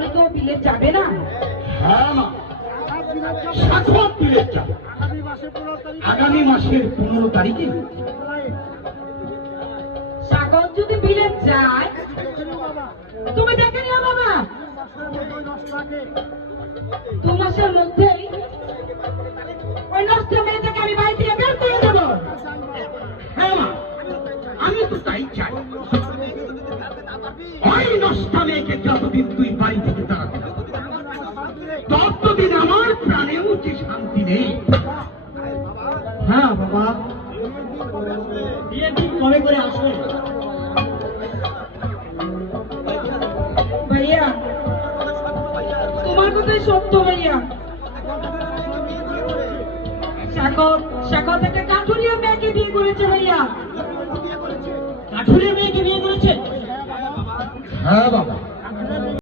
তাহলে তো বিলেত যাবে না। হ্যাঁ মা, সাগর বিলেত যাবে আগামী মাসের 15 তারিখে। সাগর যদি বিলেত যায় তুমি দেখে নিও বাবা, 2 মাসের মধ্যেই ওই নষ্ট মেয়েটাকে আমি বাড়ি থেকে বের করে দেবো। হ্যাঁ মা, আমি তো তাই চাই। ওই নষ্ট মেয়েকে যতদিন তুই বাড়ি থেকে তাড়াতে ততদিন আমার প্রাণেও যে শান্তি নেই। হ্যাঁ বাবা, বিয়ে ঠিক কবে করে আসবে? ভাইয়া তোমার কথাই সত্য ভাইয়া। সাগর একটা কাঠুরিয়া মেয়েকে বিয়ে করেছে ভাইয়া। কাঠুরিয়া মেয়েকে বিয়ে করেছে? হ্যাঁ বাবা,